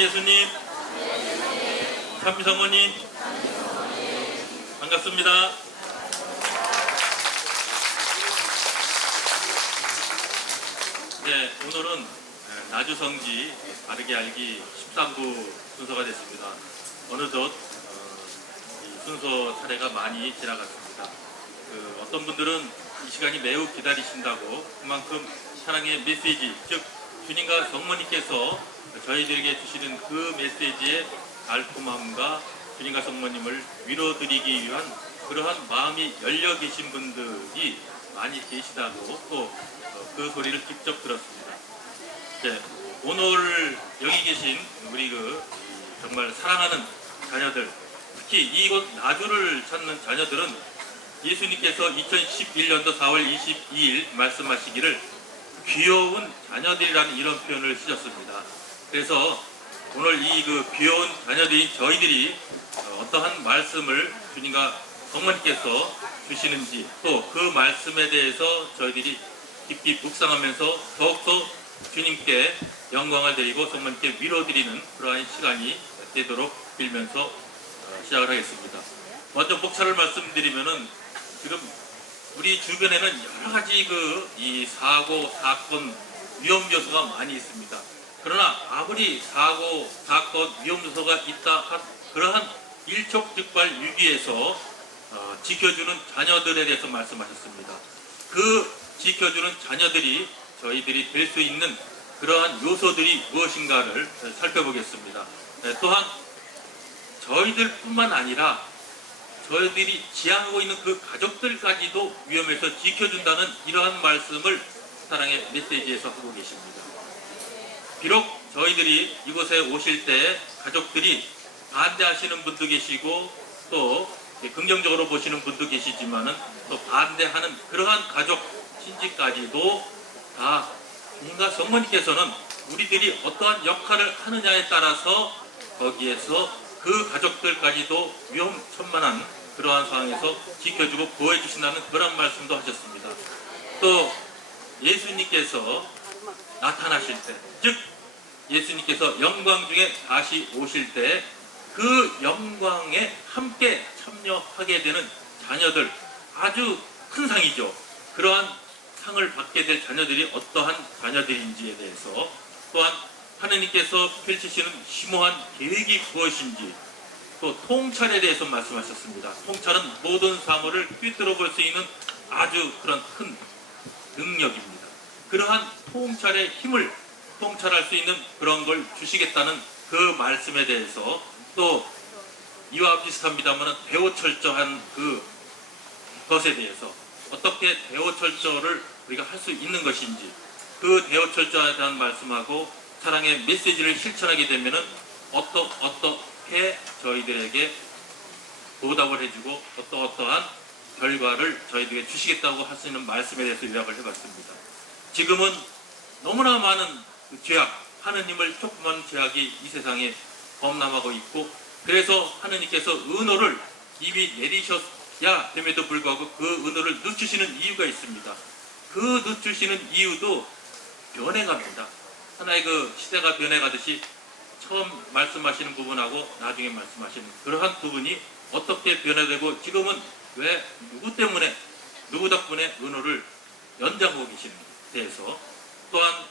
예수님, 참성모님, 반갑습니다. 네, 오늘은 나주성지 바르게 알기 13부 순서가 됐습니다. 어느덧 이 순서 차례가 많이 지나갔습니다. 어떤 분들은 이 시간이 매우 기다리신다고 그만큼 사랑의 메시지, 즉 주님과 성모님께서 저희들에게 주시는 그 메시지의 달콤함과 주님과 성모님을 위로드리기 위한 그러한 마음이 열려 계신 분들이 많이 계시다고 또 그 소리를 직접 들었습니다. 네, 오늘 여기 계신 우리 정말 사랑하는 자녀들, 특히 이곳 나주를 찾는 자녀들은 예수님께서 2011년도 4월 22일 말씀하시기를 귀여운 자녀들이라는 이런 표현을 쓰셨습니다. 그래서 오늘 이 귀여운 자녀들인 저희들이 어떠한 말씀을 주님과 성모님께서 주시는지 또 그 말씀에 대해서 저희들이 깊이 묵상하면서 더욱더 주님께 영광을 드리고 성모님께 위로드리는 그러한 시간이 되도록 빌면서 시작을 하겠습니다. 먼저 목차를 말씀드리면은 지금 우리 주변에는 여러 가지 이 사고, 사건, 위험 요소가 많이 있습니다. 그러나 아무리 사고, 사건, 위험 요소가 있다 그러한 일촉즉발 위기에서 지켜주는 자녀들에 대해서 말씀하셨습니다. 그 지켜주는 자녀들이 저희들이 될 수 있는 그러한 요소들이 무엇인가를 살펴보겠습니다. 또한 저희들뿐만 아니라 저희들이 지향하고 있는 그 가족들까지도 위험에서 지켜준다는 이러한 말씀을 사랑의 메시지에서 하고 계십니다. 비록 저희들이 이곳에 오실 때 가족들이 반대하시는 분도 계시고 또 긍정적으로 보시는 분도 계시지만은 또 반대하는 그러한 가족 친지까지도 다 주님과 성모님께서는 우리들이 어떠한 역할을 하느냐에 따라서 거기에서 그 가족들까지도 위험천만한 그러한 상황에서 지켜주고 보호해주신다는 그런 말씀도 하셨습니다. 또 예수님께서 나타나실 때, 즉 예수님께서 영광 중에 다시 오실 때 그 영광에 함께 참여하게 되는 자녀들, 아주 큰 상이죠. 그러한 상을 받게 될 자녀들이 어떠한 자녀들인지에 대해서 또한 하느님께서 펼치시는 심오한 계획이 무엇인지 또 통찰에 대해서 말씀하셨습니다. 통찰은 모든 사물을 꿰뚫어 볼 수 있는 아주 그런 큰 능력입니다. 그러한 통찰의 힘을 통찰할 수 있는 그런 걸 주시겠다는 그 말씀에 대해서 또 이와 비슷합니다만 대오철저한 그 것에 대해서 어떻게 대오철저를 우리가 할 수 있는 것인지 그 대오철저에 대한 말씀하고 사랑의 메시지를 실천하게 되면은 어떻게 저희들에게 보답을 해주고 어떠한 결과를 저희들에게 주시겠다고 할 수 있는 말씀에 대해서 요약을 해봤습니다. 지금은 너무나 많은 죄악, 하느님을 촉구하는 죄악이 이 세상에 범람하고 있고 그래서 하느님께서 은호를 이미 내리셨야 됨에도 불구하고 그 은호를 늦추시는 이유가 있습니다. 그 늦추시는 이유도 변해갑니다. 하나의 시대가 변해가듯이 처음 말씀하시는 부분하고 나중에 말씀하시는 그러한 부분이 어떻게 변화되고 지금은 왜 누구 덕분에 은호를 연장하고 계시는지에 대해서 또한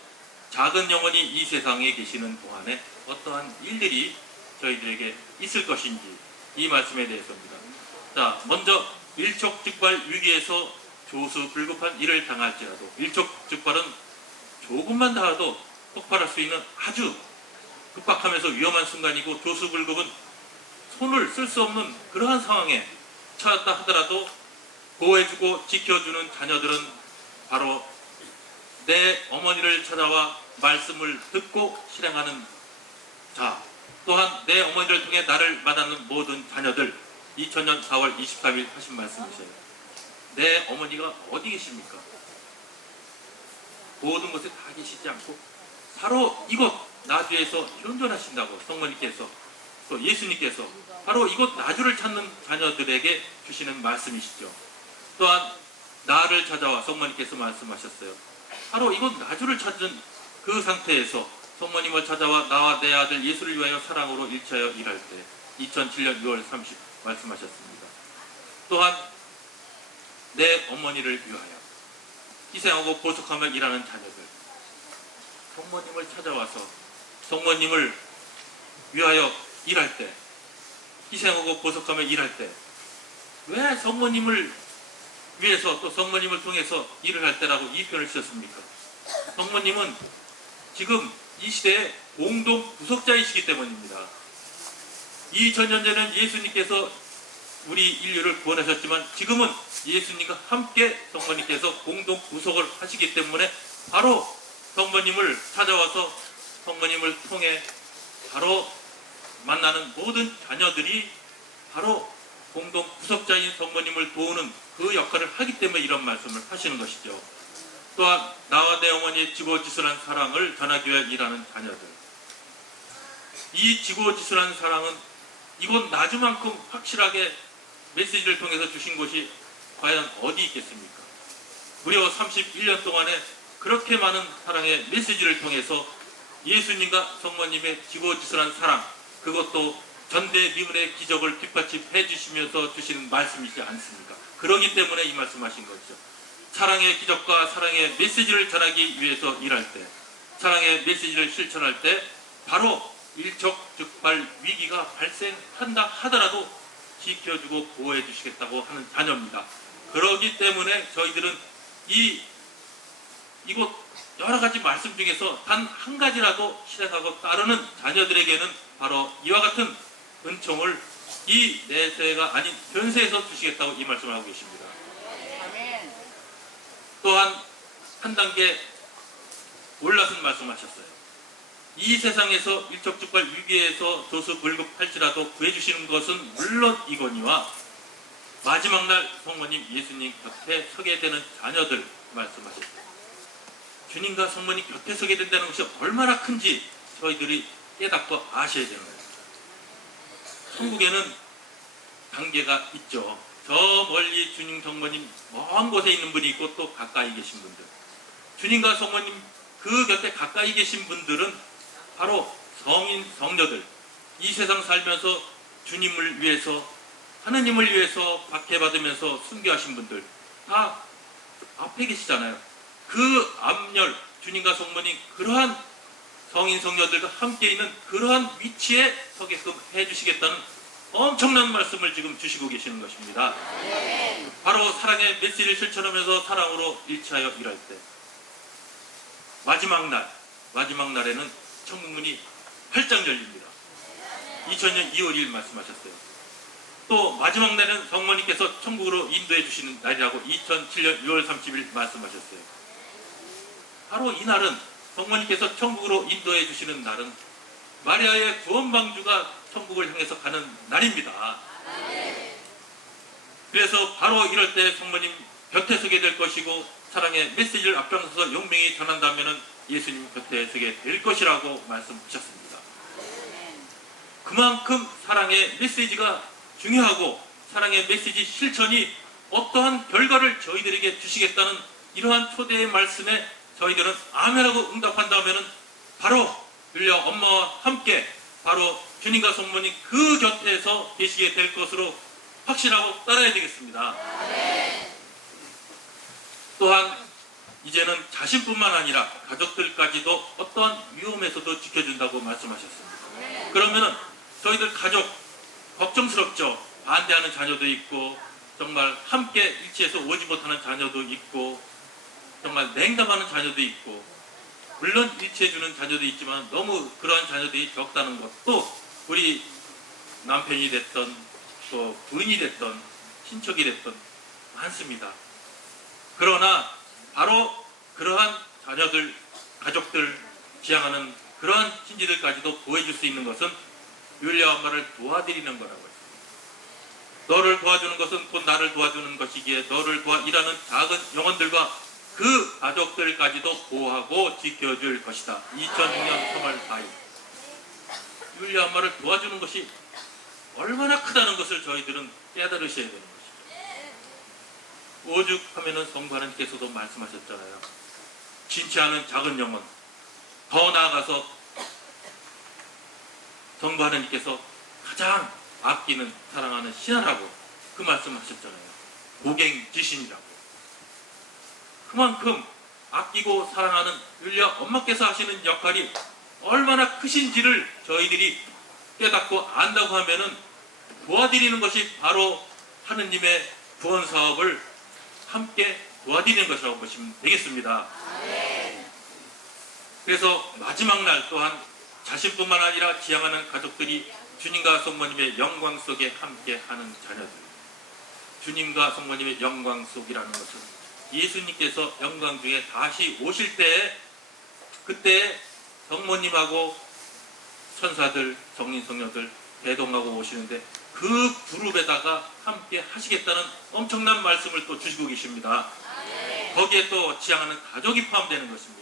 작은 영혼이 이 세상에 계시는 동안에 어떠한 일들이 저희들에게 있을 것인지 이 말씀에 대해서입니다. 자, 먼저 일촉즉발 위기에서 조수불급한 일을 당할지라도 일촉즉발은 조금만 닿아도 폭발할 수 있는 아주 급박하면서 위험한 순간이고 조수불급은 손을 쓸 수 없는 그러한 상황에 처했다 하더라도 보호해주고 지켜주는 자녀들은 바로 내 어머니를 찾아와 말씀을 듣고 실행하는 자, 또한 내 어머니를 통해 나를 만나는 모든 자녀들 2000년 4월 23일 하신 말씀이세요. 내 어머니가 어디 계십니까? 모든 곳에 다 계시지 않고 바로 이곳 나주에서 현존하신다고 성모님께서 또 예수님께서 바로 이곳 나주를 찾는 자녀들에게 주시는 말씀이시죠. 또한 나를 찾아와 성모님께서 말씀하셨어요. 바로 이곳 나주를 찾은 그 상태에서 성모님을 찾아와 나와 내 아들 예수를 위하여 사랑으로 일치하여 일할 때 2007년 6월 30일 말씀하셨습니다. 또한 내 어머니를 위하여 희생하고 보석하며 일하는 자녀들, 성모님을 찾아와서 성모님을 위하여 일할 때, 희생하고 보석하며 일할 때, 왜 성모님을 위해서 또 성모님을 통해서 일을 할 때라고 이 표현을 쓰셨습니까? 성모님은 지금 이 시대의 공동 구속자이시기 때문입니다. 2000년 전에는 예수님께서 우리 인류를 구원하셨지만 지금은 예수님과 함께 성모님께서 공동 구속을 하시기 때문에 바로 성모님을 찾아와서 성모님을 통해 바로 만나는 모든 자녀들이 바로 공동 구속자인 성모님을 도우는 그 역할을 하기 때문에 이런 말씀을 하시는 것이죠. 또한 나와 내 어머니의 지고지순한 사랑을 전하기 위해 일하는 자녀들, 이 지고지순한 사랑은 이곳 나주만큼 확실하게 메시지를 통해서 주신 곳이 과연 어디 있겠습니까? 무려 31년 동안에 그렇게 많은 사랑의 메시지를 통해서 예수님과 성모님의 지고지순한 사랑, 그것도 전대미문의 기적을 뒷받침해 주시면서 주시는 말씀이지 않습니까? 그러기 때문에 이 말씀하신 거죠. 사랑의 기적과 사랑의 메시지를 전하기 위해서 일할 때, 사랑의 메시지를 실천할 때 바로 일촉즉발 위기가 발생한다 하더라도 지켜주고 보호해 주시겠다고 하는 자녀입니다. 그러기 때문에 저희들은 이곳 여러 가지 말씀 중에서 단 한 가지라도 실행하고 따르는 자녀들에게는 바로 이와 같은 은총을 이 내세가 아닌 현세에서 주시겠다고 이 말씀을 하고 계십니다. 또한 한 단계 올라선 말씀하셨어요. 이 세상에서 일촉즉발 위기에서 조수불급할지라도 구해주시는 것은 물론이거니와 마지막 날 성모님 예수님 곁에 서게 되는 자녀들 말씀하셨어요. 주님과 성모님 곁에 서게 된다는 것이 얼마나 큰지 저희들이 깨닫고 아셔야 되는 거예요. 천국에는 단계가 있죠. 저 멀리 주님 성모님 먼 곳에 있는 분이 있고 또 가까이 계신 분들, 주님과 성모님 그 곁에 가까이 계신 분들은 바로 성인 성녀들, 이 세상 살면서 주님을 위해서 하느님을 위해서 박해받으면서 순교하신 분들 다 앞에 계시잖아요. 그 앞열 주님과 성모님 그러한 성인 성녀들과 함께 있는 그러한 위치에 서게끔 해주시겠다는 엄청난 말씀을 지금 주시고 계시는 것입니다. 바로 사랑의 메시지를 실천하면서 사랑으로 일치하여 일할 때 마지막 날에는 천국문이 활짝 열립니다. 2000년 2월 2일 말씀하셨어요. 또 마지막 날에는 성모님께서 천국으로 인도해 주시는 날이라고 2007년 6월 30일 말씀하셨어요. 바로 이 날은 성모님께서 천국으로 인도해 주시는 날은 마리아의 구원방주가 천국을 향해서 가는 날입니다. 그래서 바로 이럴 때 성모님 곁에 서게 될 것이고 사랑의 메시지를 앞장서서 용맹히 전한다면 예수님 곁에 서게 될 것이라고 말씀하셨습니다. 그만큼 사랑의 메시지가 중요하고 사랑의 메시지 실천이 어떠한 결과를 저희들에게 주시겠다는 이러한 초대의 말씀에 저희들은 아멘하고 응답한다면 바로 율려 엄마와 함께 바로 주님과 성모님 그 곁에서 계시게 될 것으로 확신하고 따라야 되겠습니다. 또한 이제는 자신뿐만 아니라 가족들까지도 어떠한 위험에서도 지켜준다고 말씀하셨습니다. 그러면은 저희들 가족 걱정스럽죠. 반대하는 자녀도 있고 정말 함께 일치해서 오지 못하는 자녀도 있고 정말 냉담하는 자녀도 있고 물론 일치해주는 자녀도 있지만 너무 그러한 자녀들이 적다는 것도 우리 남편이 됐던 또 부인이 됐던 친척이 됐던 많습니다. 그러나 바로 그러한 자녀들, 가족들 지향하는 그러한 친지들까지도 보호해줄 수 있는 것은 율리아 엄마를 도와드리는 거라고 했습니다. 너를 도와주는 것은 곧 나를 도와주는 것이기에 너를 도와 일하는 작은 영혼들과 그 가족들까지도 보호하고 지켜줄 것이다. 2006년 3월 4일 율리아 엄마를 도와주는 것이 얼마나 크다는 것을 저희들은 깨달으셔야 되는 것이죠. 오죽하면은 성부 하나님께서도 말씀하셨잖아요. 진치 않은 작은 영혼, 더 나아가서 성부 하나님께서 가장 아끼는 사랑하는 신하라고 그 말씀하셨잖아요. 고갱지신이라고. 그만큼 아끼고 사랑하는 율리아 엄마께서 하시는 역할이 얼마나 크신지를 저희들이 깨닫고 안다고 하면은 도와드리는 것이 바로 하느님의 구원 사업을 함께 도와드리는 것이라고 보시면 되겠습니다. 그래서 마지막 날 또한 자신뿐만 아니라 지향하는 가족들이 주님과 성모님의 영광 속에 함께하는 자녀들. 주님과 성모님의 영광 속이라는 것은 예수님께서 영광 중에 다시 오실 때에 그때 성모님하고 천사들, 성인, 성녀들 대동하고 오시는데 그 그룹에다가 함께 하시겠다는 엄청난 말씀을 또 주시고 계십니다. 거기에 또 지향하는 가족이 포함되는 것입니다.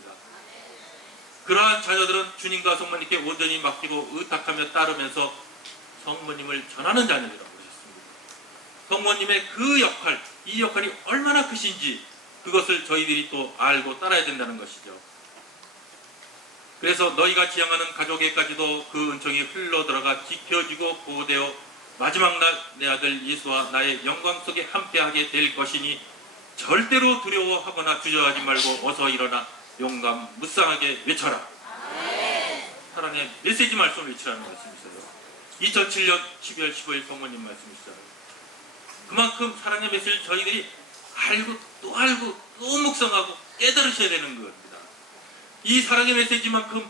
그러한 자녀들은 주님과 성모님께 온전히 맡기고 의탁하며 따르면서 성모님을 전하는 자녀들이라고 하셨습니다. 성모님의 그 역할, 이 역할이 얼마나 크신지 그것을 저희들이 또 알고 따라야 된다는 것이죠. 그래서 너희가 지향하는 가족에까지도 그 은총이 흘러들어가 지켜지고 보호되어 마지막 날 내 아들 예수와 나의 영광 속에 함께하게 될 것이니 절대로 두려워하거나 주저하지 말고 어서 일어나 용감 무쌍하게 외쳐라. 사랑의 메시지 말씀을 외치라는 말씀이세요. 2007년 12월 15일 성모님 말씀이시잖아요. 그만큼 사랑의 메시지를 저희들이 알고 또 묵상하고 깨달으셔야 되는 겁니다. 이 사랑의 메시지만큼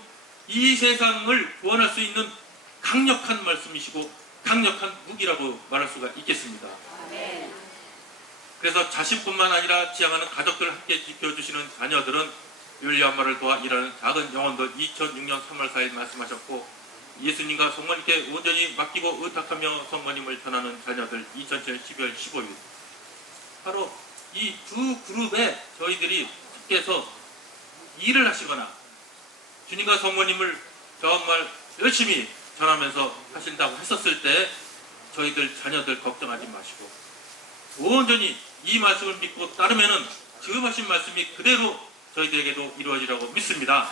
이 세상을 구원할 수 있는 강력한 말씀이시고 강력한 무기라고 말할 수가 있겠습니다. 그래서 자신뿐만 아니라 지향하는 가족들을 함께 지켜주시는 자녀들은 율리아 엄마를 도와 일하는 작은 영혼들 2006년 3월 4일 말씀하셨고 예수님과 성모님께 온전히 맡기고 의탁하며 성모님을 전하는 자녀들 2007년 12월 15일 바로 이 두 그룹에 저희들이 함께서 일을 하시거나 주님과 성모님을 정말 열심히 전하면서 하신다고 했었을 때 저희들 자녀들 걱정하지 마시고 온전히 이 말씀을 믿고 따르면은 지금 하신 말씀이 그대로 저희들에게도 이루어지라고 믿습니다.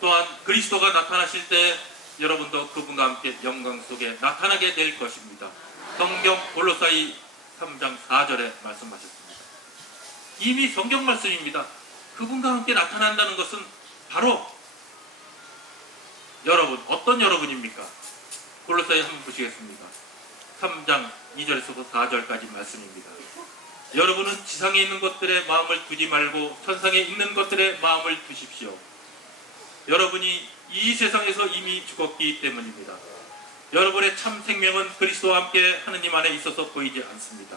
또한 그리스도가 나타나실 때 여러분도 그분과 함께 영광 속에 나타나게 될 것입니다. 성경 골로사이 3장 4절에 말씀하셨습니다. 이미 성경 말씀입니다. 그분과 함께 나타난다는 것은 바로 여러분, 어떤 여러분입니까? 골로사이 한번 보시겠습니다. 3장 2절에서 4절까지 말씀입니다. 여러분은 지상에 있는 것들에 마음을 두지 말고 천상에 있는 것들에 마음을 두십시오. 여러분이 이 세상에서 이미 죽었기 때문입니다. 여러분의 참 생명은 그리스도와 함께 하느님 안에 있어서 보이지 않습니다.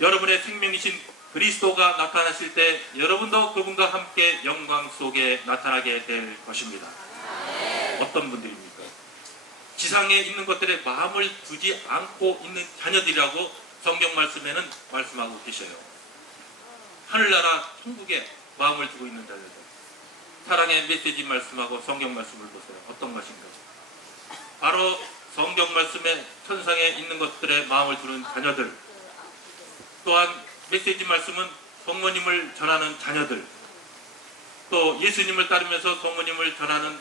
여러분의 생명이신 그리스도가 나타나실 때 여러분도 그분과 함께 영광 속에 나타나게 될 것입니다. 어떤 분들입니까? 지상에 있는 것들에 마음을 두지 않고 있는 자녀들이라고 성경 말씀에는 말씀하고 계셔요. 하늘나라 천국에 마음을 두고 있는 자녀들. 사랑의 메시지 말씀하고 성경 말씀을 보세요. 어떤 것인가? 바로 성경 말씀에 천상에 있는 것들에 마음을 두는 자녀들. 또한 메시지 말씀은 성모님을 전하는 자녀들. 또 예수님을 따르면서 성모님을 전하는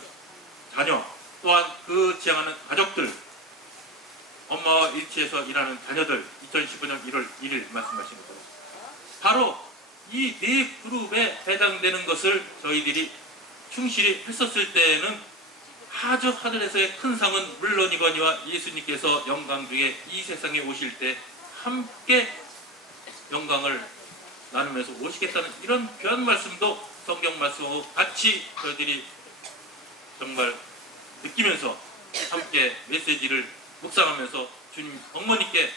자녀. 또한 그 지향하는 가족들. 엄마와 일치해서 일하는 자녀들 2015년 1월 1일 말씀하신 거예요. 바로 이 네 그룹에 해당되는 것을 저희들이 충실히 했었을 때에는 아주 하늘에서의 큰 상은 물론이거니와 예수님께서 영광 중에 이 세상에 오실 때 함께 영광을 나누면서 오시겠다는 이런 귀한 말씀도 성경 말씀하고 같이 저희들이 정말 느끼면서 함께 메시지를 묵상하면서 주님 어머니께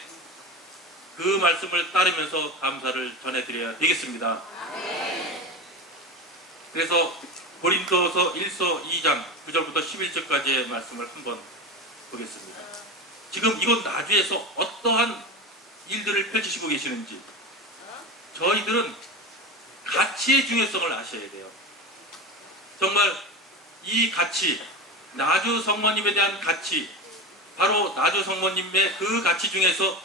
그 말씀을 따르면서 감사를 전해드려야 되겠습니다. 그래서 고린도서 1서 2장 9절부터 11절까지의 말씀을 한번 보겠습니다. 지금 이곳 나주에서 어떠한 일들을 펼치시고 계시는지 저희들은 가치의 중요성을 아셔야 돼요. 정말 이 가치, 나주 성모님에 대한 가치, 바로 나주 성모님의 그 가치 중에서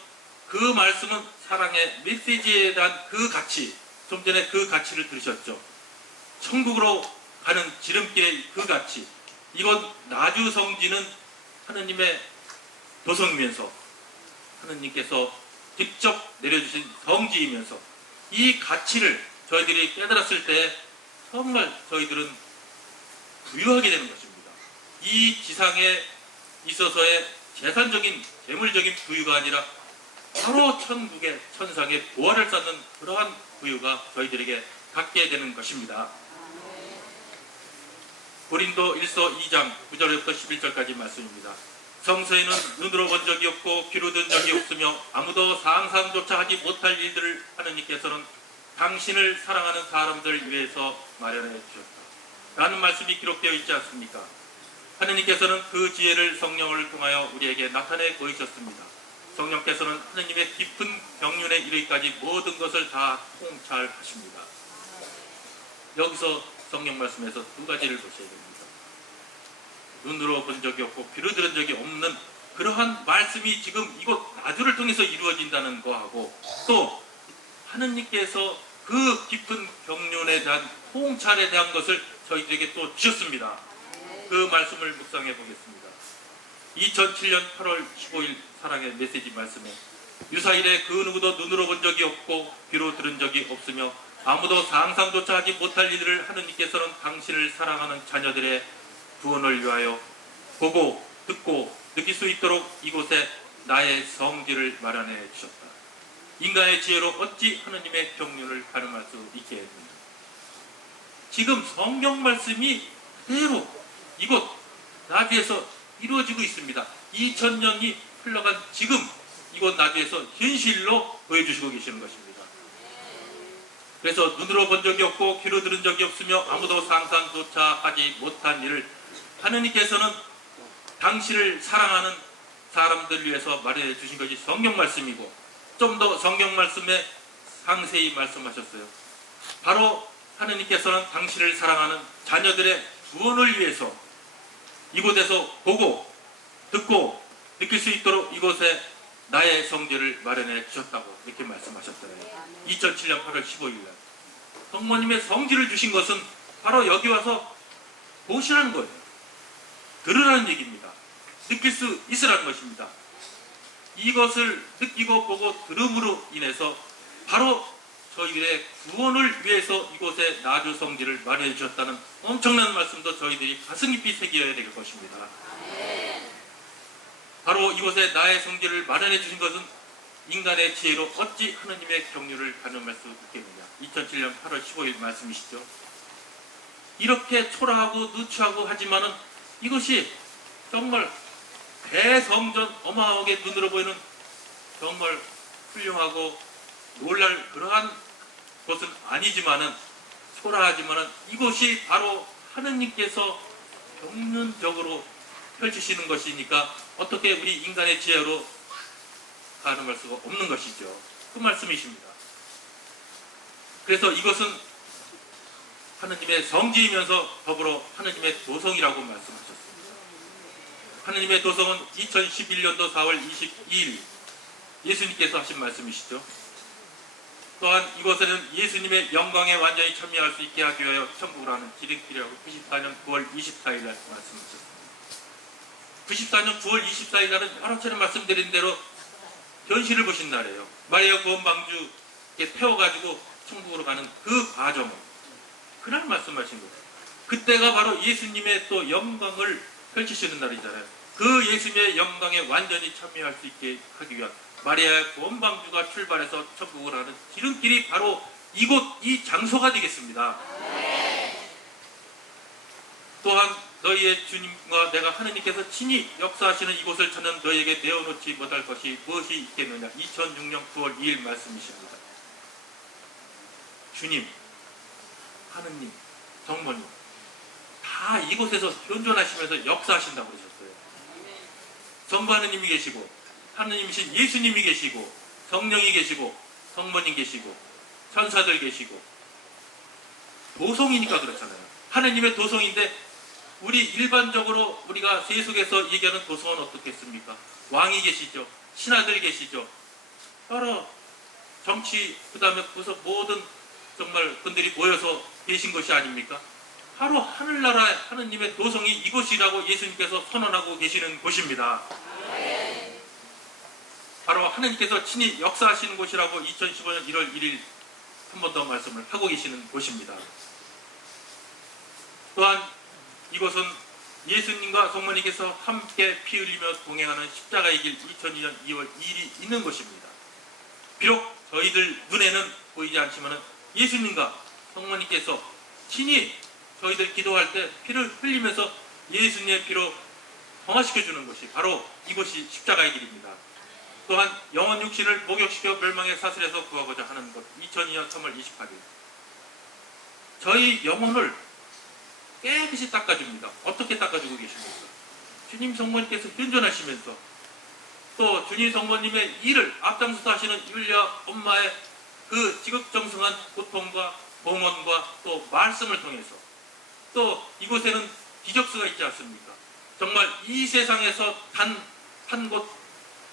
그 말씀은 사랑의 메시지에 대한 그 가치, 좀 전에 그 가치를 들으셨죠. 천국으로 가는 지름길의 그 가치, 이곳 나주 성지는 하느님의 도성이면서 하느님께서 직접 내려주신 성지이면서 이 가치를 저희들이 깨달았을 때 정말 저희들은 부유하게 되는 것입니다. 이 지상에 있어서의 재산적인 재물적인 부유가 아니라 바로 천국의 천상의 보화를 쌓는 그러한 부유가 저희들에게 갖게 되는 것입니다. 고린도 1서 2장 9절부터 11절까지 말씀입니다. 성서에는 눈으로 본 적이 없고 귀로 들은 적이 없으며 아무도 상상조차 하지 못할 일들을 하느님께서는 당신을 사랑하는 사람들 위해서 마련해 주셨다 라는 말씀이 기록되어 있지 않습니까? 하느님께서는 그 지혜를 성령을 통하여 우리에게 나타내 보이셨습니다. 성령께서는 하느님의 깊은 경륜에 이르기까지 모든 것을 다 통찰하십니다. 여기서 성령 말씀에서 두 가지를 보셔야 됩니다. 눈으로 본 적이 없고 귀로 들은 적이 없는 그러한 말씀이 지금 이곳 나주를 통해서 이루어진다는 거하고, 또 하느님께서 그 깊은 경륜에 대한 통찰에 대한 것을 저희들에게 또 주셨습니다. 그 말씀을 묵상해 보겠습니다. 2007년 8월 15일 사랑의 메시지 말씀에 유사일에 그 누구도 눈으로 본 적이 없고 귀로 들은 적이 없으며 아무도 상상조차 하지 못할 일들을 하느님께서는 당신을 사랑하는 자녀들의 구원을 위하여 보고 듣고 느낄 수 있도록 이곳에 나의 성지를 마련해 주셨다. 인간의 지혜로 어찌 하느님의 경륜을 가늠할 수 있게 됩니다. 지금 성경 말씀이 그대로 이곳 나주에서 이루어지고 있습니다. 2000년이 흘러간 지금 이곳 나주에서 현실로 보여주시고 계시는 것입니다. 그래서 눈으로 본 적이 없고 귀로 들은 적이 없으며 아무도 상상조차 하지 못한 일을 하느님께서는 당신을 사랑하는 사람들 위해서 마련해 주신 것이 성경 말씀이고, 좀 더 성경 말씀에 상세히 말씀하셨어요. 바로 하느님께서는 당신을 사랑하는 자녀들의 구원을 위해서 이곳에서 보고 듣고 느낄 수 있도록 이곳에 나의 성지를 마련해 주셨다고 이렇게 말씀하셨잖아요. 2007년 8월 15일 날 성모님의 성지를 주신 것은 바로 여기 와서 보시라는 거예요. 들으라는 얘기입니다. 느낄 수 있으라는 것입니다. 이것을 느끼고 보고 들음으로 인해서 바로 저희들의 구원을 위해서 이곳에 나주 성지를 마련해 주셨다는 엄청난 말씀도 저희들이 가슴 깊이 새겨야 될 것입니다. 바로 이곳에 나의 성지를 마련해 주신 것은 인간의 지혜로 어찌 하느님의 경륜을 가늠할 수 있겠느냐. 2007년 8월 15일 말씀이시죠. 이렇게 초라하고 누추하고 하지만은 이것이 정말 대성전 어마어마하게 눈으로 보이는 정말 훌륭하고 놀랄 그러한 것은 아니지만은, 초라하지만은 이것이 바로 하느님께서 경륜적으로 펼치시는 것이니까 어떻게 우리 인간의 지혜로 가늠할 수가 없는 것이죠. 그 말씀이십니다. 그래서 이것은 하느님의 성지이면서 더불어 하느님의 도성이라고 말씀하셨습니다. 하느님의 도성은 2011년도 4월 22일 예수님께서 하신 말씀이시죠. 또한 이곳에는 예수님의 영광에 완전히 참여할 수 있게 하기 위하여 천국을 하는 지름길이라고 94년 9월 24일 날 말씀하셨습니다. 94년 9월 24일 날은 여러 차례 말씀드린 대로 현실을 보신 날이에요. 마리아 구원방주에 태워가지고 천국으로 가는 그 과정을 그날 말씀하신 거예요. 그때가 바로 예수님의 또 영광을 펼치시는 날이잖아요. 그 예수님의 영광에 완전히 참여할 수 있게 하기 위한 마리아의 구원방주가 출발해서 천국을 하는 지름길이 바로 이곳 이 장소가 되겠습니다. 또한 너희의 주님과 내가 하느님께서 친히 역사하시는 이곳을 찾는 너희에게 내어놓지 못할 것이 무엇이 있겠느냐. 2006년 9월 2일 말씀이십니다. 주님, 하느님, 성모님 다 이곳에서 현존하시면서 역사하신다고 그러셨어요. 성부 하느님이 계시고 하느님이신 예수님이 계시고 성령이 계시고 성모님 계시고 천사들 계시고 도성이니까 그렇잖아요. 하느님의 도성인데 우리 일반적으로 우리가 세속에서 얘기하는 도성은 어떻겠습니까? 왕이 계시죠. 신하들 계시죠. 여러 정치 그 다음에 모든 정말 분들이 모여서 계신 것이 아닙니까? 바로 하늘나라 하느님의 도성이 이곳이라고 예수님께서 선언하고 계시는 곳입니다. 바로 하느님께서 친히 역사하시는 곳이라고 2015년 1월 1일 한 번 더 말씀을 하고 계시는 곳입니다. 또한 이곳은 예수님과 성모님께서 함께 피 흘리며 동행하는 십자가의 길 2002년 2월 2일이 있는 곳입니다. 비록 저희들 눈에는 보이지 않지만 예수님과 성모님께서 친히 저희들 기도할 때 피를 흘리면서 예수님의 피로 정화시켜주는 곳이 바로 이곳이 십자가의 길입니다. 또한 영원 육신을 목욕시켜 멸망의 사슬에서 구하고자 하는 것 2002년 3월 28일 저희 영혼을 깨끗이 닦아줍니다. 어떻게 닦아주고 계십니까? 주님 성모님께서 현존하시면서 또 주님 성모님의 일을 앞장서서 하시는 율리아 엄마의 그 지극정성한 고통과 봉헌과 또 말씀을 통해서 또 이곳에는 기적수가 있지 않습니까? 정말 이 세상에서 단 한 곳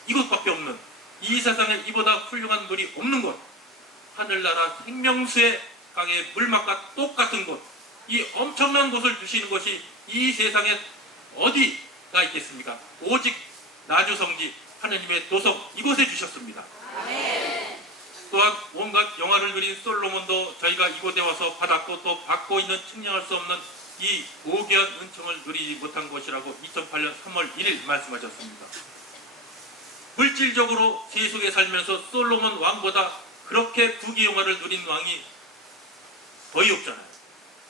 이곳밖에 없는 이 세상에 이보다 훌륭한 물이 없는 곳 하늘나라 생명수의 강의 물맛과 똑같은 곳 이 엄청난 곳을 주시는 것이 이 세상에 어디가 있겠습니까? 오직 나주성지 하느님의 도성 이곳에 주셨습니다. 또한 온갖 영화를 그린 솔로몬도 저희가 이곳에 와서 받았고 또 받고 있는 측량할 수 없는 이 고귀한 은총을 누리지 못한 것이라고 2008년 3월 1일 말씀하셨습니다. 물질적으로 세속에 살면서 솔로몬 왕보다 그렇게 부귀영화를 누린 왕이 거의 없잖아요.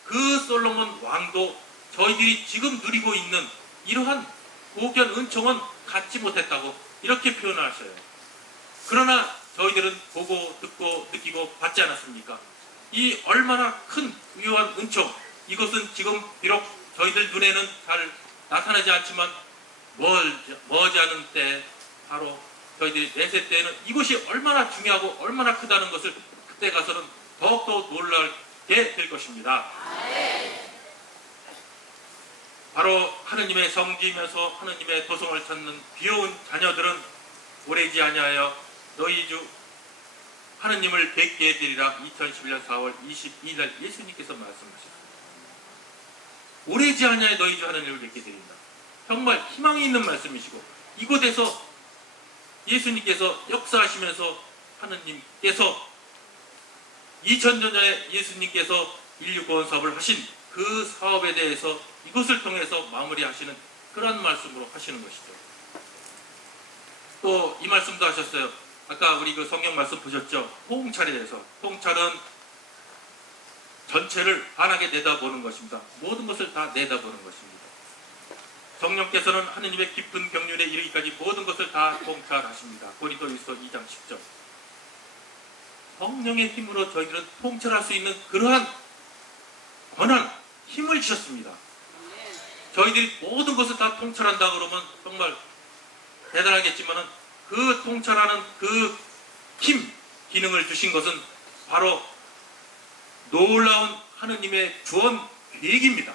그 솔로몬 왕도 저희들이 지금 누리고 있는 이러한 고귀한 은총은 갖지 못했다고 이렇게 표현을 하셔요. 그러나 저희들은 보고 듣고 느끼고 받지 않았습니까? 이 얼마나 큰 위대한 은총 이것은 지금 비록 저희들 눈에는 잘 나타나지 않지만 머지않은 때 바로 저희들이 내세 때에는 이것이 얼마나 중요하고 얼마나 크다는 것을 그때 가서는 더욱더 놀라게 될 것입니다. 바로 하느님의 성지이면서 하느님의 도성을 찾는 귀여운 자녀들은 오래지 아니하여 너희 주 하느님을 뵙게 되리라 2011년 4월 22일 날 예수님께서 말씀하셨습니다. 오래지 아니하여 너희 주 하느님을 뵙게 되린다. 정말 희망이 있는 말씀이시고 이곳에서 예수님께서 역사하시면서 하느님께서 2000년 전에 예수님께서 인류 구원 사업을 하신 그 사업에 대해서 이것을 통해서 마무리하시는 그런 말씀으로 하시는 것이죠. 또 이 말씀도 하셨어요. 아까 우리 그 성경 말씀 보셨죠? 통찰에 대해서. 통찰은 전체를 환하게 내다보는 것입니다. 모든 것을 다 내다보는 것입니다. 성령께서는 하느님의 깊은 경륜에 이르기까지 모든 것을 다 통찰하십니다. 고린도후서 2장 10절. 성령의 힘으로 저희들은 통찰할 수 있는 그러한 권한, 힘을 주셨습니다. 저희들이 모든 것을 다 통찰한다 그러면 정말 대단하겠지만 그 통찰하는 그 힘, 기능을 주신 것은 바로 놀라운 하느님의 구원 계획입니다.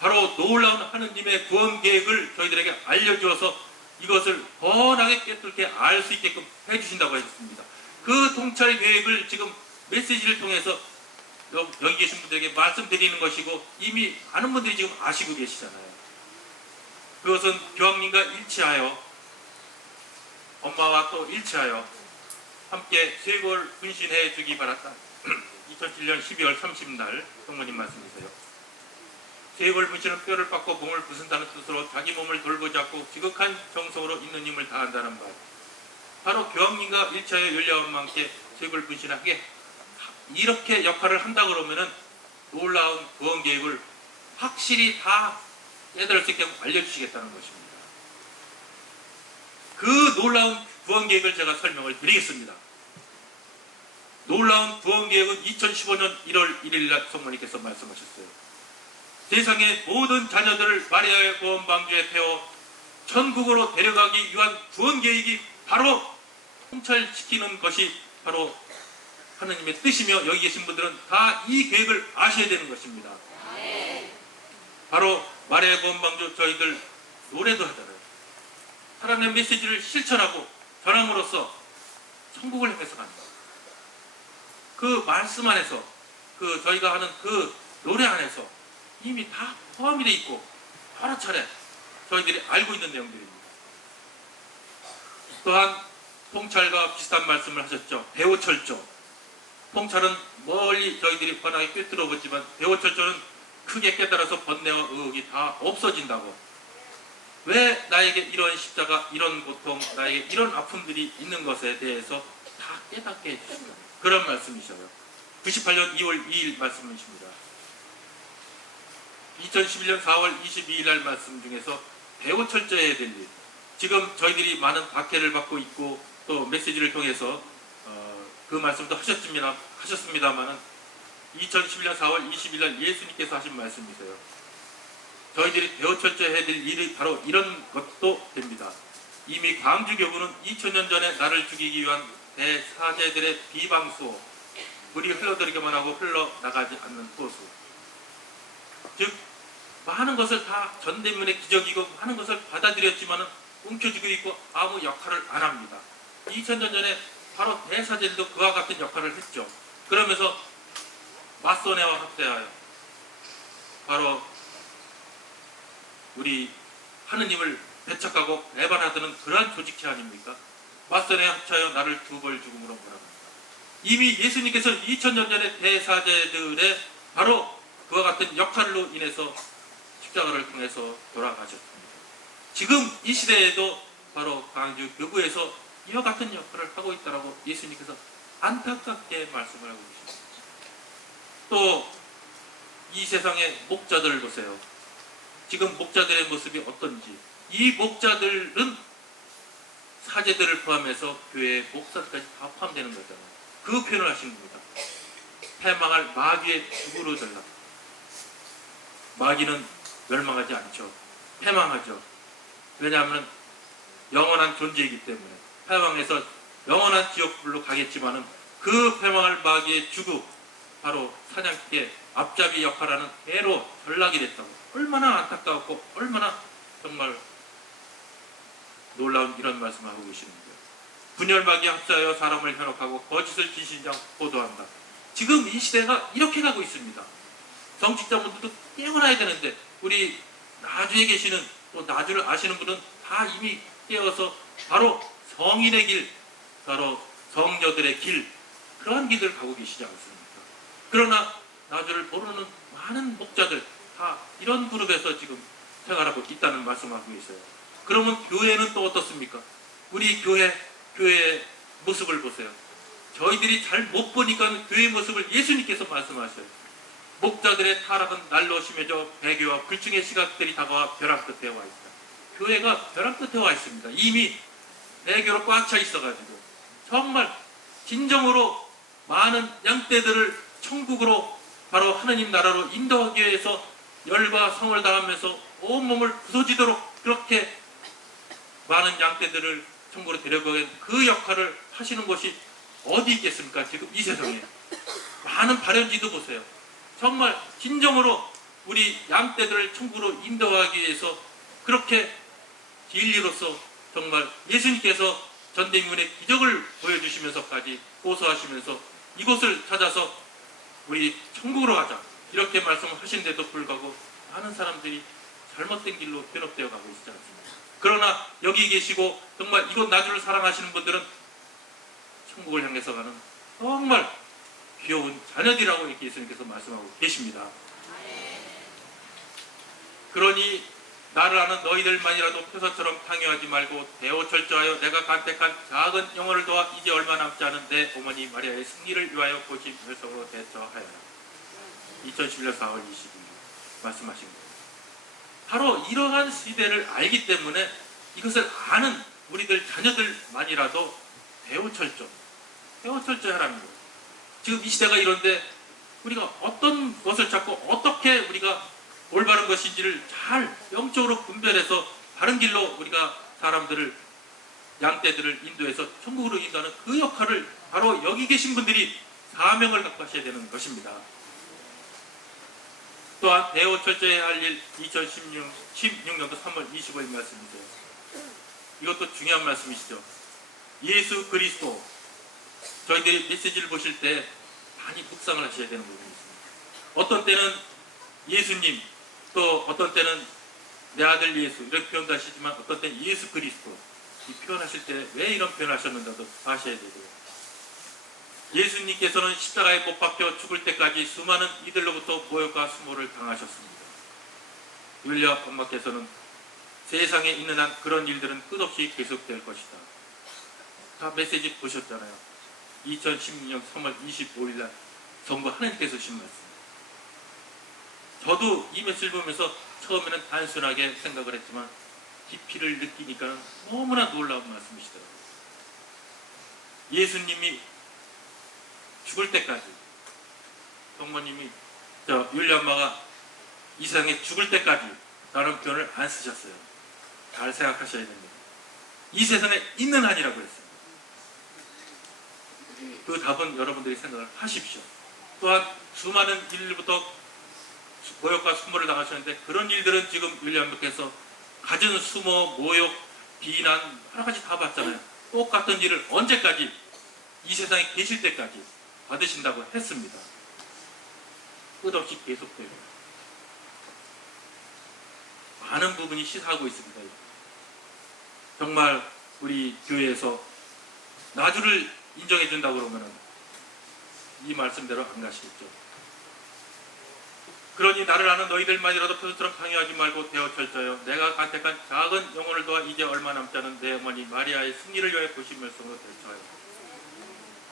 바로 놀라운 하느님의 구원 계획을 저희들에게 알려주어서 이것을 번하게 깨끗게 알 수 있게끔 해주신다고 하셨습니다. 그 통찰 계획을 지금 메시지를 통해서 여기 계신 분들에게 말씀드리는 것이고 이미 많은 분들이 지금 아시고 계시잖아요. 그것은 교황님과 일치하여 엄마와 또 일치하여 함께 쇄골 분신해 주기 바랐다. 2007년 12월 30날 성모님 말씀이세요. 쇄골 분신은 뼈를 빻고 몸을 부순다는 뜻으로 자기 몸을 돌보지 않고 지극한 정성으로 있는 힘을 다한다는 말. 바로 교황님과 일차의 율리아 엄마와 함께 쇄골 분신하게 이렇게 역할을 한다 그러면은 놀라운 구원 계획을 확실히 다 깨달을 수 있게 알려주시겠다는 것입니다. 그 놀라운 구원 계획을 제가 설명을 드리겠습니다. 놀라운 구원 계획은 2015년 1월 1일 날 성모님께서 말씀하셨어요. 세상의 모든 자녀들을 마리아의 구원 방주에 태워 천국으로 데려가기 위한 구원 계획이 바로 통찰시키는 것이 바로 하느님의 뜻이며 여기 계신 분들은 다 이 계획을 아셔야 되는 것입니다. 바로 마리아의 구원 방주 저희들 노래도 하잖아요. 하나님의 메시지를 실천하고 전함으로써 천국을 향해서 간다. 그 말씀 안에서 그 저희가 하는 그 노래 안에서 이미 다 포함이 되어 있고 여러 차례 저희들이 알고 있는 내용들입니다. 또한 통찰과 비슷한 말씀을 하셨죠. 대오철조. 통찰은 멀리 저희들이 워낙에 꿰뚫어 보지만 대오철조는 크게 깨달아서 번뇌와 의혹이 다 없어진다고. 왜 나에게 이런 십자가, 이런 고통, 나에게 이런 아픔들이 있는 것에 대해서 다 깨닫게 해주신다. 그런 말씀이셔요. 98년 2월 2일 말씀이십니다. 2011년 4월 22일 날 말씀 중에서 대오철저해야 될 일. 지금 저희들이 많은 박해를 받고 있고 또 메시지를 통해서 그 말씀도 하셨습니다만은 2011년 4월 20일 날 예수님께서 하신 말씀이세요. 저희들이 대오철저해야 될 일이 바로 이런 것도 됩니다. 이미 광주교구는 2000년 전에 나를 죽이기 위한 대사제들의 비방수호, 물이 흘러들기만 하고 흘러나가지 않는 호수. 즉 많은 것을 다 전대문의 기적이고 많은 것을 받아들였지만 움켜쥐고 있고 아무 역할을 안 합니다. 2000년 전에 바로 대사제들도 그와 같은 역할을 했죠. 그러면서 맞선회와 합세하여 바로 우리 하느님을 배척하고 배반하던 그러한 조직체 아닙니까? 맞선회 합쳐여 나를 두 벌 죽음으로 몰아갑니다. 이미 예수님께서 2000년 전에 대사제들의 바로 그와 같은 역할로 인해서 십자가를 통해서 돌아가셨습니다. 지금 이 시대에도 바로 광주 교구에서 이와 같은 역할을 하고 있다라고 예수님께서 안타깝게 말씀을 하고 계십니다. 또 이 세상의 목자들을 보세요. 지금 목자들의 모습이 어떤지. 이 목자들은 사제들을 포함해서 교회의 목사까지 다 포함되는 거잖아요. 그 표현을 하신 겁니다. 패망할 마귀의 죽으로 전락. 마귀는 멸망하지 않죠. 패망하죠. 왜냐하면 영원한 존재이기 때문에 패망해서 영원한 지옥불로 가겠지만은 그 패망할 마귀의 죽음, 바로 사냥개 앞잡이 역할하는 개로 전락이 됐다고. 얼마나 안타까웠고 얼마나 정말 놀라운 이런 말씀을 하고 계십니다. 분열마귀 합사하여 사람을 현혹하고 거짓을 진실장 보도한다. 지금 이 시대가 이렇게 가고 있습니다. 정치자분들도 깨어나야 되는데 우리 나주에 계시는 또 나주를 아시는 분은 다 이미 깨어서 바로 성인의 길, 바로 성녀들의 길, 그러한 길을 가고 계시지 않습니까? 그러나 나주를 모르는 많은 목자들 다 이런 그룹에서 지금 생활하고 있다는 말씀을 하고 있어요. 그러면 교회는 또 어떻습니까? 우리 교회의 모습을 보세요. 저희들이 잘 못 보니까 교회의 모습을 예수님께서 말씀하셔요. 목자들의 타락은 날로 심해져 배교와 불증의 시각들이 다가와 벼랑 끝에 와 있다. 교회가 벼랑 끝에 와 있습니다. 이미 배교로 꽉 차 있어가지고 정말 진정으로 많은 양떼들을 천국으로 바로 하느님 나라로 인도하기 위해서 열과 성을 다하면서 온몸을 부서지도록 그렇게 많은 양떼들을 천국으로 데려가는 그 역할을 하시는 곳이 어디 있겠습니까? 지금 이 세상에 많은 발현지도 보세요. 정말 진정으로 우리 양떼들을 천국으로 인도하기 위해서 그렇게 진리로서 정말 예수님께서 전대문의 기적을 보여주시면서까지 호소하시면서 이곳을 찾아서 우리 천국으로 가자 이렇게 말씀하신데도 불구하고 많은 사람들이 잘못된 길로 편협되어 가고 있지 않습니다. 그러나 여기 계시고 정말 이곳 나주를 사랑하시는 분들은 천국을 향해서 가는 정말 귀여운 자녀들이라고 이렇게 예수님께서 말씀하고 계십니다. 그러니 나를 아는 너희들만이라도 표서처럼 탕유하지 말고 대오철저하여 내가 간택한 작은 영혼을 도와 이제 얼마 남지 않은 내 어머니 마리아의 승리를 위하여 고집 멸성으로 대처하여라. 2011년 4월 20일 말씀하신 겁니다. 바로 이러한 시대를 알기 때문에 이것을 아는 우리들 자녀들만이라도 대오철저하라는 거예요. 지금 이 시대가 이런데 우리가 어떤 것을 찾고 어떻게 우리가 올바른 것인지를 잘 영적으로 분별해서 바른 길로 우리가 사람들을 양떼들을 인도해서 천국으로 인도하는 그 역할을 바로 여기 계신 분들이 사명을 갖고 하셔야 되는 것입니다. 또한 대오철저해야 할 일 2016년도 3월 25일 말씀이죠. 이것도 중요한 말씀이시죠. 예수 그리스도 저희들이 메시지를 보실 때 많이 묵상을 하셔야 되는 부분이 있습니다. 어떤 때는 예수님, 또 어떤 때는 내 아들 예수 이렇게 표현도 하시지만 어떤 때는 예수 그리스도 이 표현하실 때 왜 이런 표현하셨는가도 아셔야 되고요. 예수님께서는 십자가에 못 박혀 죽을 때까지 수많은 이들로부터 모욕과 수모를 당하셨습니다. 율리아 엄마께서는 세상에 있는 한 그런 일들은 끝없이 계속될 것이다. 다 메시지 보셨잖아요. 2016년 3월 25일날 전부 하나님께서 주신 말씀. 저도 이 메시지를 보면서 처음에는 단순하게 생각을 했지만 깊이를 느끼니까 너무나 놀라운 말씀이시더라고요. 예수님이 죽을 때까지 성모님이 율리 엄마가 이 세상에 죽을 때까지 라는 표현을 안 쓰셨어요. 잘 생각하셔야 됩니다. 이 세상에 있는 한이라고 했어요. 그 답은 여러분들이 생각을 하십시오. 또한 수많은 일부터 모욕과 수모를 당하셨는데 그런 일들은 지금 율리 엄마께서 가진 수모, 모욕, 비난 여러 가지 다 받잖아요. 똑같은 일을 언제까지 이 세상에 계실 때까지 받으신다고 했습니다. 끝없이 계속돼요. 많은 부분이 시사하고 있습니다. 정말 우리 교회에서 나주를 인정해 준다고 그러면 이 말씀대로 안 가시겠죠. 그러니 나를 아는 너희들만이라도 표처럼 강요하지 말고 되어 철저하여 내가 간택한 작은 영혼을 도와 이제 얼마 남지 않은 내 어머니 마리아의 승리를 위하여 보시면서로 대처하여.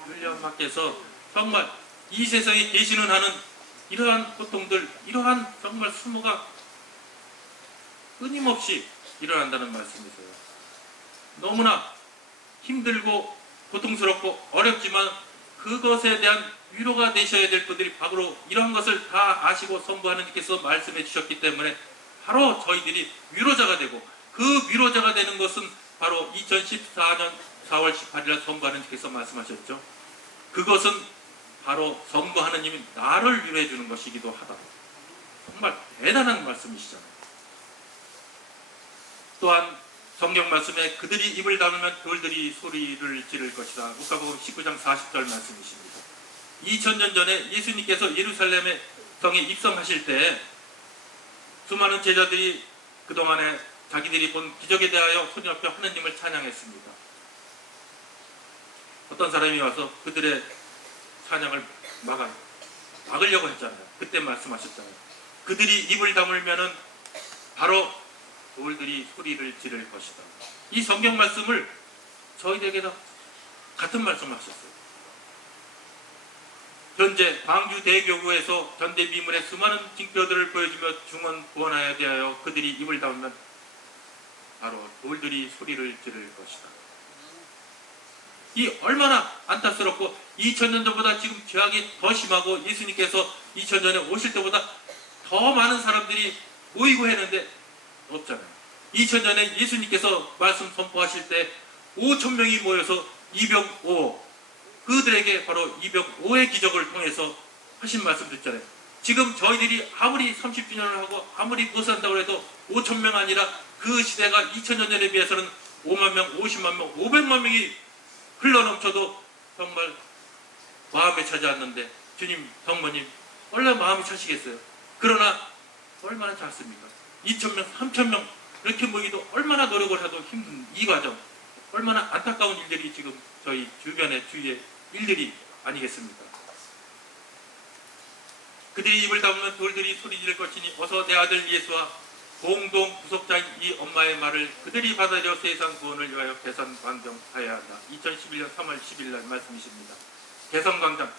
율리 엄마께서 정말 이 세상에 계시는 한은 이러한 고통들, 이러한 정말 수모가 끊임없이 일어난다는 말씀이세요. 너무나 힘들고 고통스럽고 어렵지만 그것에 대한 위로가 되셔야 될 분들이 바로 이런 것을 다 아시고 성부 하나님께서 말씀해 주셨기 때문에 바로 저희들이 위로자가 되고 그 위로자가 되는 것은 바로 2014년 4월 18일 성부 하나님께서 말씀하셨죠. 그것은 바로 성부 하나님이 나를 위로해 주는 것이기도 하다. 정말 대단한 말씀이시잖아요. 또한 성경 말씀에 그들이 입을 다물면 돌들이 소리를 지를 것이다. 누가복음 19장 40절 말씀이십니다. 2000년 전에 예수님께서 예루살렘의 성에 입성하실 때 수많은 제자들이 그동안에 자기들이 본 기적에 대하여 손 옆에 하나님을 찬양했습니다. 어떤 사람이 와서 그들의 찬양을 막으려고 했잖아요. 그때 말씀하셨잖아요. 그들이 입을 다물면은 바로 돌들이 소리를 지를 것이다. 이 성경 말씀을 저희에게도 같은 말씀을 하셨어요. 현재 광주 대교구에서 전대미문의 수많은 징표들을 보여주며 중원 구원하여 대하여 그들이 입을 다물면 바로 돌들이 소리를 지를 것이다. 이 얼마나 안타스럽고 2000년 전보다 지금 죄악이 더 심하고 예수님께서 2000년에 오실 때보다 더 많은 사람들이 모이고 했는데 없잖아요. 2000년에 예수님께서 말씀 선포하실 때 5,000명이 모여서 이병오 그들에게 바로 이병오의 기적을 통해서 하신 말씀 듣잖아요. 지금 저희들이 아무리 30주년을 하고 아무리 무엇을 한다고 해도 5,000명 아니라 그 시대가 2000년 전에 비해서는 5만 명, 50만 명, 500만 명이 흘러넘쳐도 정말 마음에 차지 않는데 주님, 성모님 얼마나 마음이 차시겠어요. 그러나 얼마나 작습니까? 2,000명, 3,000명 이렇게 모이기도 얼마나 노력을 해도 힘든 이 과정 얼마나 안타까운 일들이 지금 저희 주변에 주위에 일들이 아니겠습니까? 그들이 입을 다물면 돌들이 소리 지를 것이니 어서 내 아들 예수와 공동 구속자인 이 엄마의 말을 그들이 받아들여 세상 구원을 위하여 개선광정하여야 한다. 2011년 3월 10일 날 말씀이십니다. 개선광장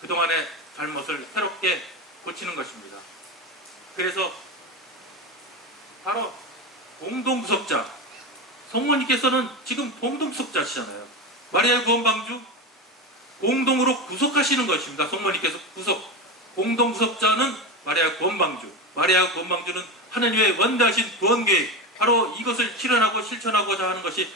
그동안의 잘못을 새롭게 고치는 것입니다. 그래서 바로 공동구속자 성모님께서는 지금 공동구속자시잖아요. 마리아 구원방주 공동으로 구속하시는 것입니다. 성모님께서 공동구속자는 마리아 구원방주 마리아 구원방주는 하나님의 원대하신 구원계획 바로 이것을 실현하고 실천하고자 하는 것이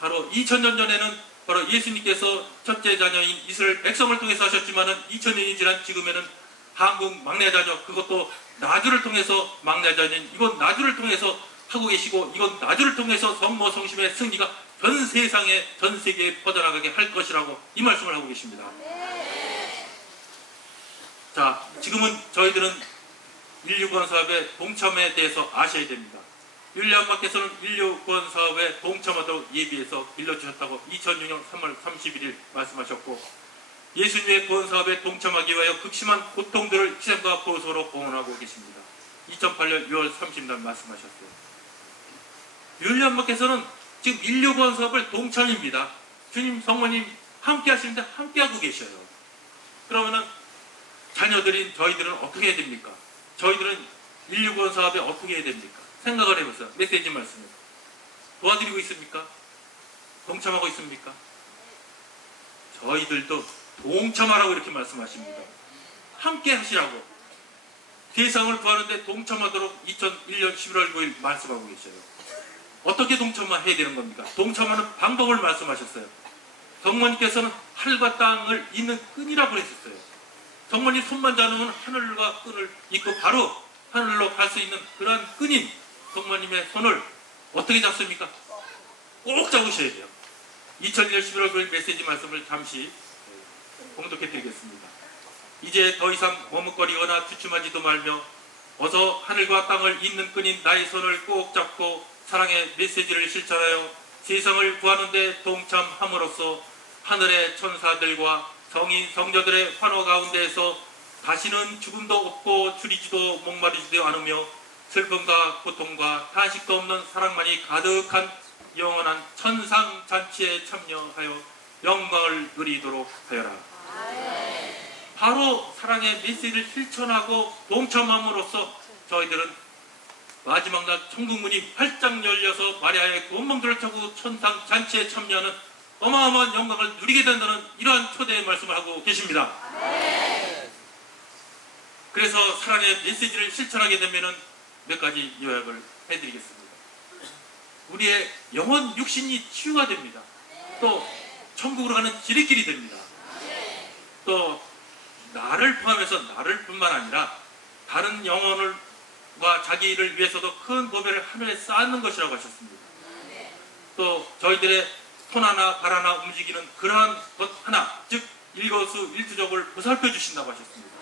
바로 2000년 전에는 바로 예수님께서 첫째 자녀인 이스라엘 백성을 통해서 하셨지만은 2000년이 지난 지금에는 한국 막내 자녀 그것도 나주를 통해서 막내 자녀인 이건 나주를 통해서 하고 계시고 이건 나주를 통해서 성모 성심의 승리가 전 세상에 전 세계에 퍼져나가게 할 것이라고 이 말씀을 하고 계십니다. 자, 지금은 저희들은 인류구원 사업의 동참에 대해서 아셔야 됩니다. 율리안마께서는 인류구원 사업에 동참하도록 예비해서 빌려주셨다고 2006년 3월 31일 말씀하셨고, 예수님의 구원 사업에 동참하기 위하여 극심한 고통들을 희생과 보소로 봉헌하고 계십니다. 2008년 6월 30일 말씀하셨어요. 율리안마께서는 지금 인류구원 사업을 동참입니다. 주님, 성모님 함께 하시는데 함께 하고 계셔요. 그러면은 자녀들인 저희들은 어떻게 해야 됩니까? 저희들은 인류구원 사업에 어떻게 해야 됩니까? 생각을 해보세요. 메시지 말씀을 도와드리고 있습니까? 동참하고 있습니까? 저희들도 동참하라고 이렇게 말씀하십니다. 함께 하시라고. 세상을 구하는데 동참하도록 2001년 11월 9일 말씀하고 계셔요. 어떻게 동참해야 되는 겁니까? 동참하는 방법을 말씀하셨어요. 성모님께서는 하늘과 땅을 잇는 끈이라고 했었어요. 성모님 손만 잡으면 하늘과 끈을 잇고 바로 하늘로 갈 수 있는 그러한 끈인 성모님의 손을 어떻게 잡습니까? 꼭 잡으셔야 돼요. 2001년 11월 9일 메시지 말씀을 잠시 공독해 드리겠습니다. 이제 더 이상 머뭇거리거나 주춤하지도 말며 어서 하늘과 땅을 잇는 끈인 나의 손을 꼭 잡고 사랑의 메시지를 실천하여 세상을 구하는 데 동참함으로써 하늘의 천사들과 성인 성녀들의 환호 가운데에서 다시는 죽음도 없고 줄이지도 목마르지도 않으며 슬픔과 고통과 탄식도 없는 사랑만이 가득한 영원한 천상잔치에 참여하여 영광을 누리도록 하여라. 바로 사랑의 메시지를 실천하고 동참함으로써 저희들은 마지막 날 천국문이 활짝 열려서 마리아의 구원망대를 타고 천상잔치에 참여하는 어마어마한 영광을 누리게 된다는 이러한 초대의 말씀을 하고 계십니다. 그래서 사랑의 메시지를 실천하게 되면 몇 가지 요약을 해드리겠습니다. 우리의 영혼 육신이 치유가 됩니다. 또 천국으로 가는 지름길이 됩니다. 또 나를 포함해서 나를 뿐만 아니라 다른 영혼과 자기를 위해서도 큰 보배를 하늘에 쌓는 것이라고 하셨습니다. 또 저희들의 손 하나 발 하나 움직이는 그러한 것 하나, 즉 일거수일투족을 보살펴 주신다고 하셨습니다.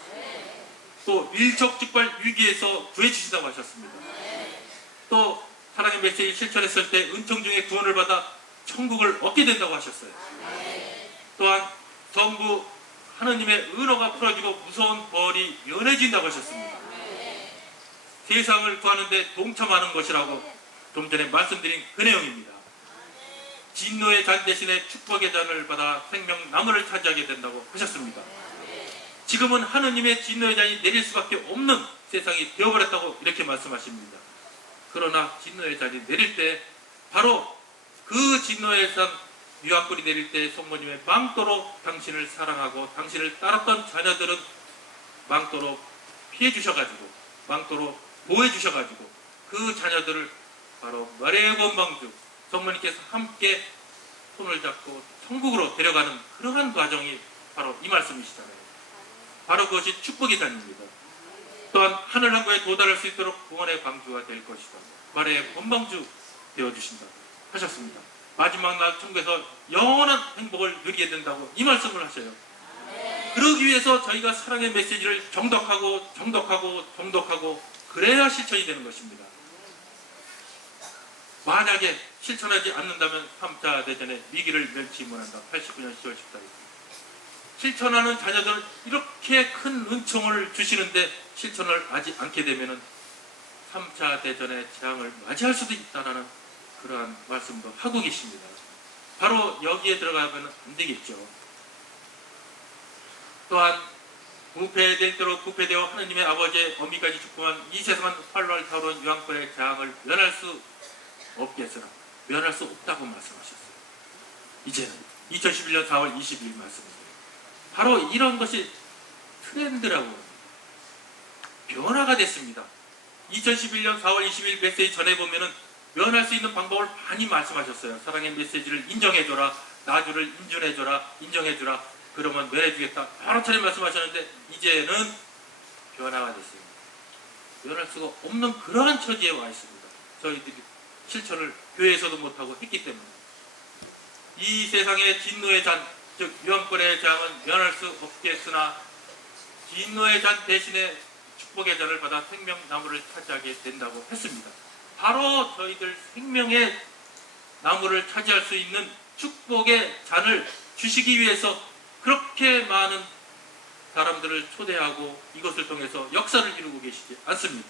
또 일촉즉발 위기에서 구해 주신다고 하셨습니다. 또 사랑의 메시지 실천했을 때 은총 중에 구원을 받아 천국을 얻게 된다고 하셨어요. 또한 전부 하느님의 은혜가 풀어지고 무서운 벌이 연해진다고 하셨습니다. 세상을 구하는데 동참하는 것이라고 좀 전에 말씀드린 그 내용입니다. 진노의 잔 대신에 축복의 잔을 받아 생명 나무를 차지하게 된다고 하셨습니다. 지금은 하느님의 진노의 잔이 내릴 수밖에 없는 세상이 되어버렸다고 이렇게 말씀하십니다. 그러나 진노의 잔이 내릴 때 바로 그 진노의 잔 유황불이 내릴 때 성모님의 망토로 당신을 사랑하고 당신을 따랐던 자녀들은 망토로 피해 주셔가지고 망토로 보호해 주셔가지고 그 자녀들을 바로 마리아의 구원방주 성모님께서 함께 손을 잡고 천국으로 데려가는 그러한 과정이 바로 이 말씀이시잖아요. 바로 그것이 축복의 잔입니다. 또한 하늘 항구에 도달할 수 있도록 구원의 방주가 될 것이다. 마리아의 구원방주 되어주신다 하셨습니다. 마지막 날 천국에서 영원한 행복을 누리게 된다고 이 말씀을 하셔요. 그러기 위해서 저희가 사랑의 메시지를 정독하고 그래야 실천이 되는 것입니다. 만약에 실천하지 않는다면 3차 대전의 위기를 면치 못한다. 89년 10월 14일. 실천하는 자녀들은 이렇게 큰 은총을 주시는데 실천을 하지 않게 되면 3차 대전의 재앙을 맞이할 수도 있다는 그러한 말씀도 하고 계십니다. 바로 여기에 들어가면 안 되겠죠. 또한 부패될도록 부패되어 하느님의 아버지의 어미까지 죽고만 이 세상은 활활 타오른 유황불의 재앙을 면할 수 없겠으나 면할 수 없다고 말씀하셨어요. 이제는 2011년 4월 22일 말씀입니다. 바로 이런 것이 트렌드라고 합니다. 변화가 됐습니다. 2011년 4월 20일 메시지 전에 보면은 면할 수 있는 방법을 많이 말씀하셨어요. 사랑의 메시지를 인정해줘라, 나주를 인정해줘라, 그러면 면해주겠다. 바로 차례 말씀하셨는데 이제는 변화가 됐습니다. 면할 수가 없는 그러한 처지에 와 있습니다. 저희들이 실천을 교회에서도 못하고 했기 때문에 이 세상의 진노의 잔, 즉 유황불의 재앙은 면할 수 없겠으나 진노의 잔 대신에 축복의 잔을 받아 생명나무를 차지하게 된다고 했습니다. 바로 저희들 생명의 나무를 차지할 수 있는 축복의 잔을 주시기 위해서 그렇게 많은 사람들을 초대하고 이것을 통해서 역사를 이루고 계시지 않습니까?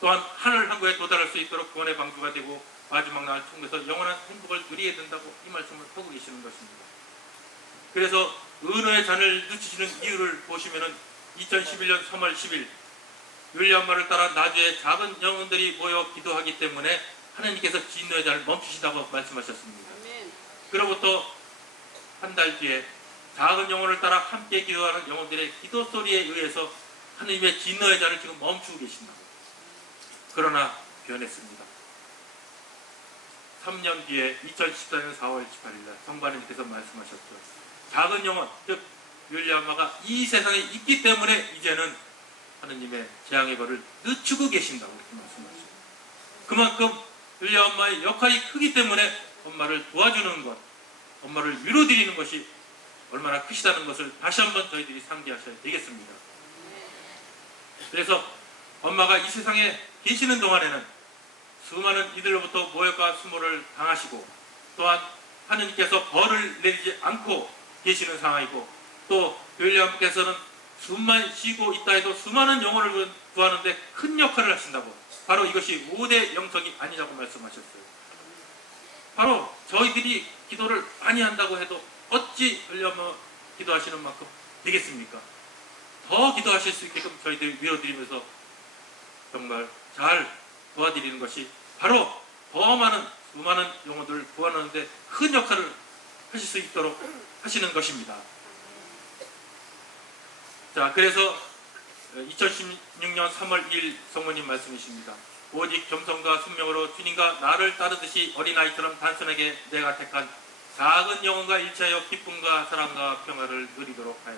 또한 하늘 항구에 도달할 수 있도록 구원의 방주가 되고 마지막 날 천국에서 영원한 행복을 누리게 된다고 이 말씀을 하고 계시는 것입니다. 그래서 은혜의 잔을 누치시는 이유를 보시면은 2011년 3월 10일 율리엄마를 따라 나주의 작은 영혼들이 모여 기도하기 때문에 하나님께서 진노의 잔을 멈추시다고 말씀하셨습니다. 그로부터 한 달 뒤에 작은 영혼을 따라 함께 기도하는 영혼들의 기도 소리에 의해서 하나님의 진노의 잔을 지금 멈추고 계신다고. 그러나 변했습니다. 3년 뒤에 2014년 4월 18일 날 성바님께서 말씀하셨죠. 작은 영혼, 즉 율리엄마가 이 세상에 있기 때문에 이제는 하느님의 재앙의 벌을 늦추고 계신다고 이렇게 말씀하셨죠. 그만큼 율리엄마의 역할이 크기 때문에 엄마를 도와주는 것, 엄마를 위로드리는 것이 얼마나 크시다는 것을 다시 한번 저희들이 상기하셔야 되겠습니다. 그래서 엄마가 이 세상에 계시는 동안에는 수많은 이들로부터 모욕과 수모를 당하시고 또한 하느님께서 벌을 내리지 않고 계시는 상황이고 또 율리엄께서는 숨만 쉬고 있다 해도 수많은 영혼을 구하는데 큰 역할을 하신다고. 바로 이것이 5대 영성이 아니라고 말씀하셨어요. 바로 저희들이 기도를 많이 한다고 해도 어찌 율리엄마 기도하시는 만큼 되겠습니까? 더 기도하실 수 있게끔 저희들이 위로드리면서 정말 잘 도와드리는 것이 바로 더 많은 수많은 영혼들을 구하는데 큰 역할을 하실 수 있도록 하시는 것입니다. 자, 그래서 2016년 3월 2일 성모님 말씀이십니다. 오직 겸손과 순명으로 주님과 나를 따르듯이 어린아이처럼 단순하게 내가 택한 작은 영혼과 일치하여 기쁨과 사랑과 평화를 누리도록 하여.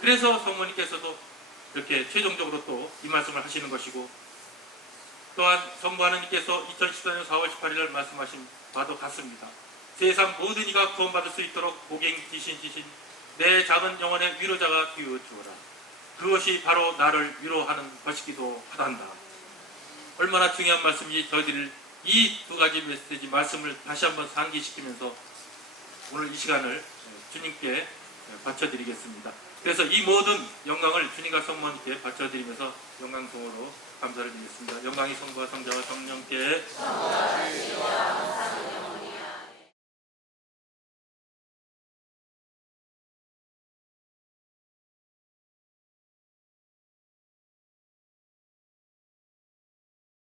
그래서 성모님께서도 이렇게 최종적으로 또 이 말씀을 하시는 것이고 또한 성부 하느님께서 2014년 4월 18일 날 말씀하신 바도 같습니다. 세상 모든 이가 구원받을 수 있도록 고갱지신 내 작은 영혼의 위로자가 되어 주어라. 그것이 바로 나를 위로하는 것이기도 하단다. 얼마나 중요한 말씀인지 저희들 이 두 가지 메시지 말씀을 다시 한번 상기시키면서 오늘 이 시간을 주님께 바쳐드리겠습니다. 그래서 이 모든 영광을 주님과 성모님께 바쳐드리면서 영광송으로 감사를 드리겠습니다. 영광이 성부와 성자와 성령께